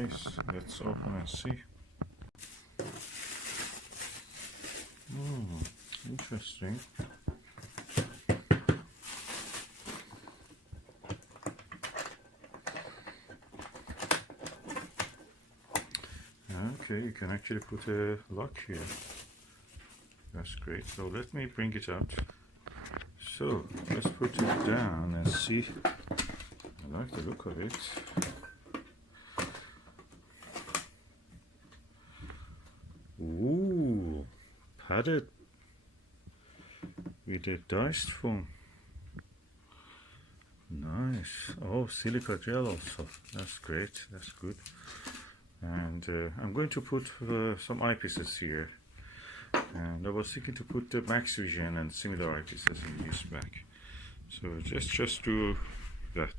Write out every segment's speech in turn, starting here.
case. Let's open and see. Interesting. Okay, you can actually put a lock here. That's great. So let me bring it out. So let's put it down and see. I like the look of it. Ooh, padded with a diced foam. Nice. Oh, silica gel also. That's great. That's good. And I'm going to put some eyepieces here. And I was thinking to put the Maxvision and similar eyepieces in this bag. So just do that.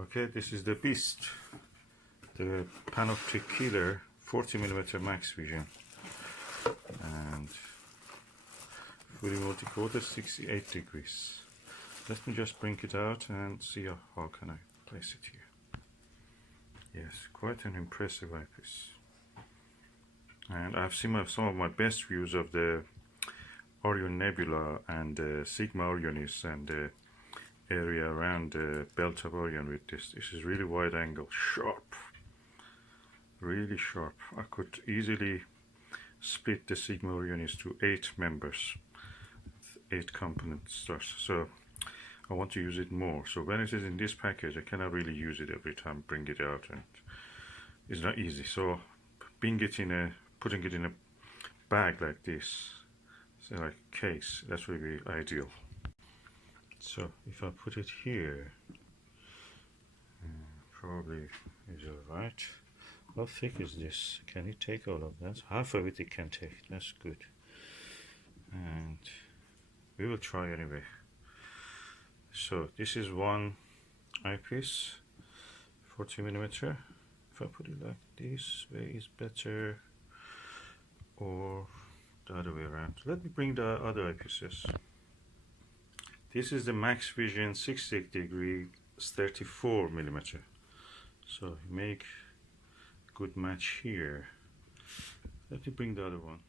Okay, this is the Beast, the Panoptic Killer 40mm Maxvision, and fully multi-coated 68 degrees. Let me just bring it out and see how can I place it here. Yes, quite an impressive eyepiece. And I've seen some of my best views of the Orion Nebula and Sigma Orionis and the area around the belt of Orion with this. This is really wide angle, sharp, really sharp. I could easily split the Sigma Orionis to 8 members, 8 component stars. So I want to use it more. So when it is in this package, I cannot really use it every time, bring it out, and it's not easy. So putting it in a bag like this, so like a case, that would be ideal. So if I put it here, probably is alright. How thick is this? Can it take all of that? Half of it can take. That's good. And we will try anyway. So this is one eyepiece, 40mm. If I put it like this way is better, or the other way around. Let me bring the other eyepieces. This is the Maxvision 68 degree 34mm. So make a good match here. Let me bring the other one.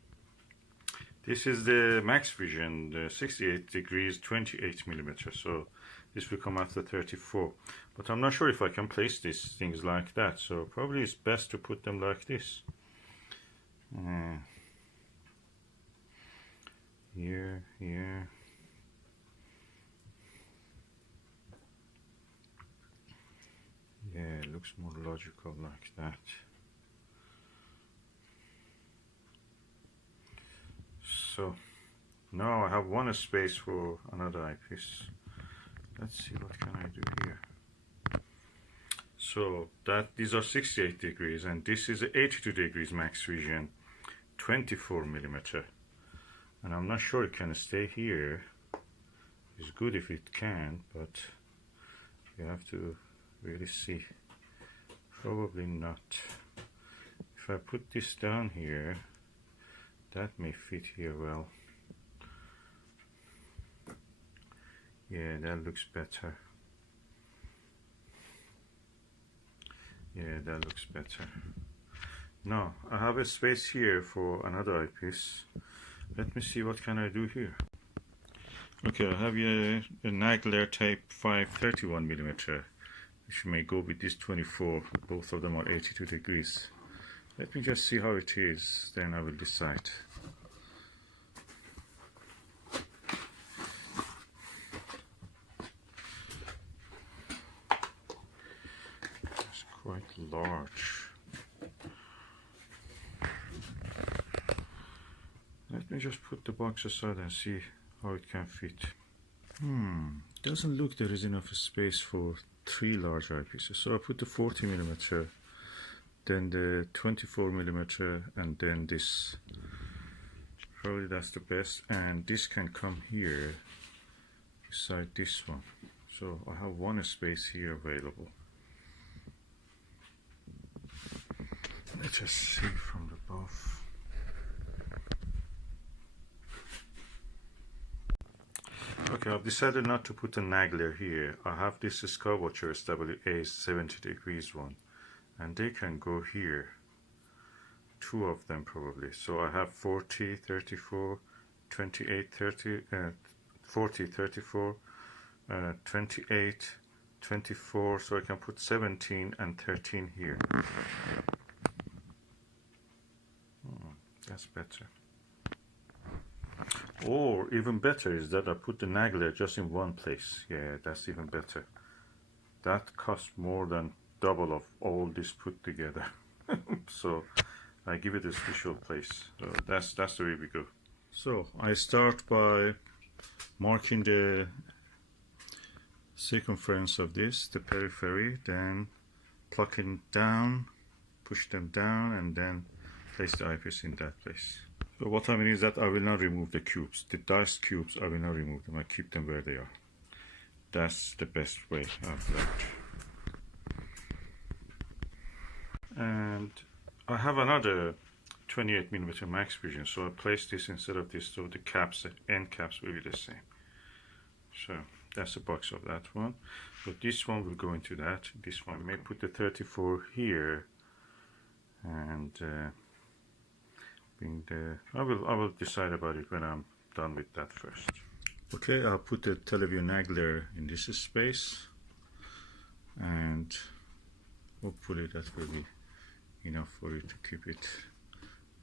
This is the Maxvision, the 68 degrees 28mm. So this will come after 34. But I'm not sure if I can place these things like that. So probably it's best to put them like this. Here. Yeah, it looks more logical like that. So now I have one space for another eyepiece. Let's see what can I do here. So these are 68 degrees, and this is 82 degrees Maxvision 24mm. And I'm not sure it can stay here. It's good if it can, but you have to really see. Probably not. If I put this down here, that may fit here well. Yeah, that looks better. Yeah, that looks better. Now I have a space here for another eyepiece. Let me see what can I do here. Okay, I have here a Nagler Type 5 31mm, which may go with this 24. Both of them are 82 degrees. Let me just see how it is, then I will decide. It's quite large. Let me just put the box aside and see how it can fit. Doesn't look there is enough space for 3 large eyepieces. So I put the 40mm, then the 24mm, and then this. Probably that's the best. And this can come here beside this one. So I have one space here available. Let's just see from above. Okay, Okay, I've decided not to put a Nagler here. I have this Skywatcher WA 70 degrees one, and they can go here. Two of them probably. So I have 40, 34, 28, 30, 40, 34, 28, 24, so I can put 17 and 13 here. That's better. Or even better is that I put the Nagler just in one place. Yeah, that's even better. That costs more than double of all this put together. So I give it a special place. So that's the way we go. So I start by marking the circumference of this, the periphery, then plucking down, push them down, and then place the eyepiece in that place. So what I mean is that I will not remove the cubes. The diced cubes, I will not remove them. I keep them where they are. That's the best way of that. And I have another 28mm Maxvision, so I place this instead of this, so the caps, the end caps will be the same. So that's the box of that one. But this one will go into that. This one, I may put the 34 here, and I will decide about it when I'm done with that first. Okay, I'll put the Televue Nagler in this space, and hopefully that will be enough for it to keep it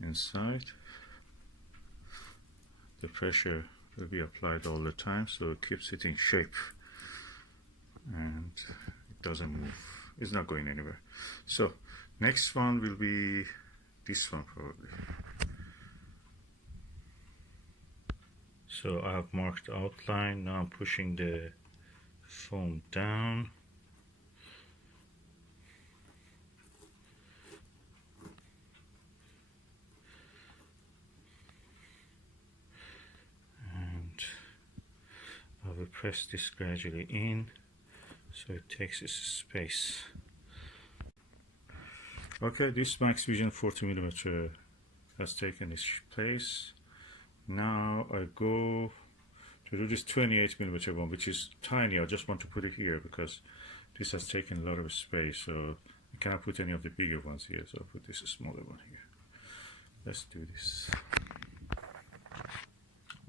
inside. The pressure will be applied all the time, so it keeps it in shape and it doesn't move. It's not going anywhere. So next one will be this one probably. So I have marked the outline. Now I'm pushing the foam down. And I will press this gradually in so it takes its space. Okay, this Maxvision 40mm has taken its place. Now I go to do this 28mm one, which is tiny. I just want to put it here because this has taken a lot of space, so I cannot put any of the bigger ones here, so I'll put this smaller one here. Let's do this.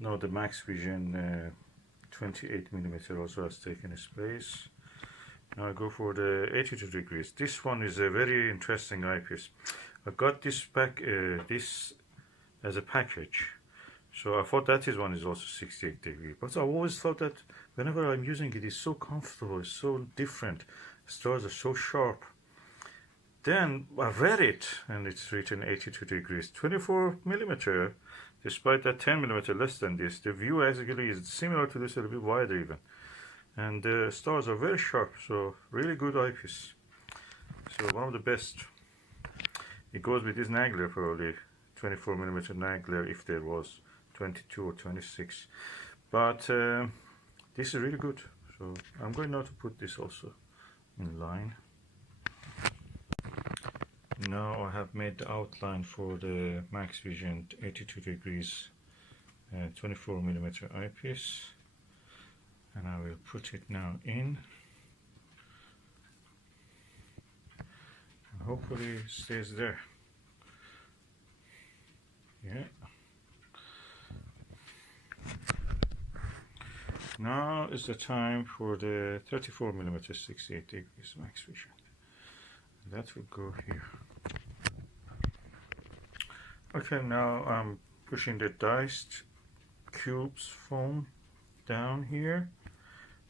Now the Maxvision 28mm also has taken its place. Now I go for the 82 degrees. This one is a very interesting eyepiece. I got this back, this as a package. So I thought that one is also 68 degrees. But I always thought that whenever I'm using it, it's so comfortable, it's so different. The stars are so sharp. Then I read it, and it's written 82 degrees. 24mm, despite that 10mm less than this, the view actually is similar to this, a little bit wider even. And the stars are very sharp, so really good eyepiece. So one of the best. It goes with this Nagler probably, 24mm Nagler if there was 22 or 26. But this is really good. So I'm going now to put this also in line. Now I have made the outline for the Maxvision 82 degrees 24mm eyepiece. And I will put it now in, and hopefully it stays there. Yeah. Now is the time for the 34mm 68 degrees Maxvision. That will go here. Okay, now I'm pushing the diced cubes foam down here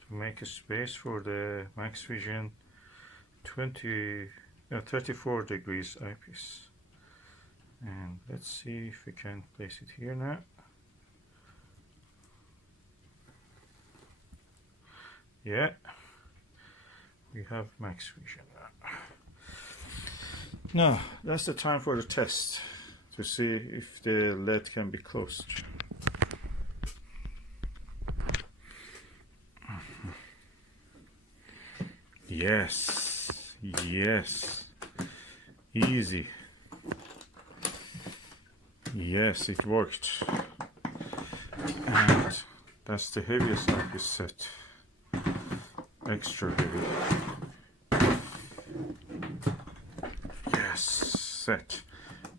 to make a space for the Maxvision 34 degrees eyepiece. And let's see if we can place it here now. Yeah, we have Maxvision now. Now that's the time for the test to see if the lid can be closed. Yes, yes, easy. Yes, it worked. And That's the heaviest eyepiece set. Extra heavy. Yes, set.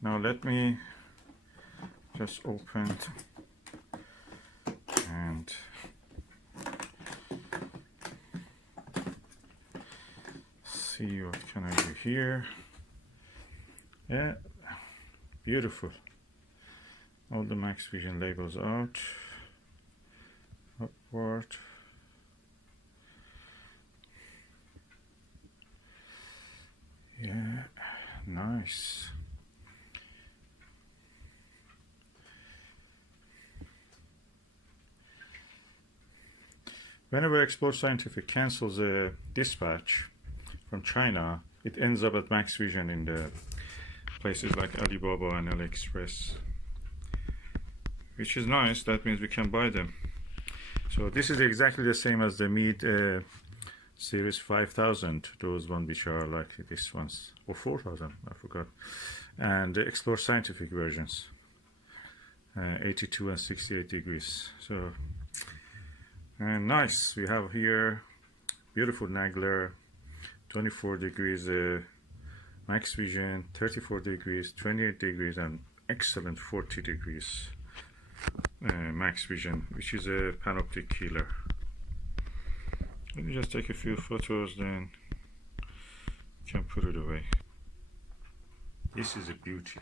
Now let me just open and see what can I do here. Yeah, beautiful. All the Maxvision labels out. Upward. Yeah, nice. Whenever Explore Scientific cancels a dispatch from China, it ends up at Maxvision in the places like Alibaba and AliExpress, which is nice. That means we can buy them. So this is exactly the same as the Mead Series 5000, those ones which are like this ones, or 4000, I forgot, and the Explore Scientific versions, 82 and 68 degrees. So and nice. We have here beautiful Nagler, 24 degrees Maxvision, 34 degrees, 28 degrees, and excellent 40 degrees Maxvision, which is a panoptic killer. Let me just take a few photos, then you can put it away. This is a beauty.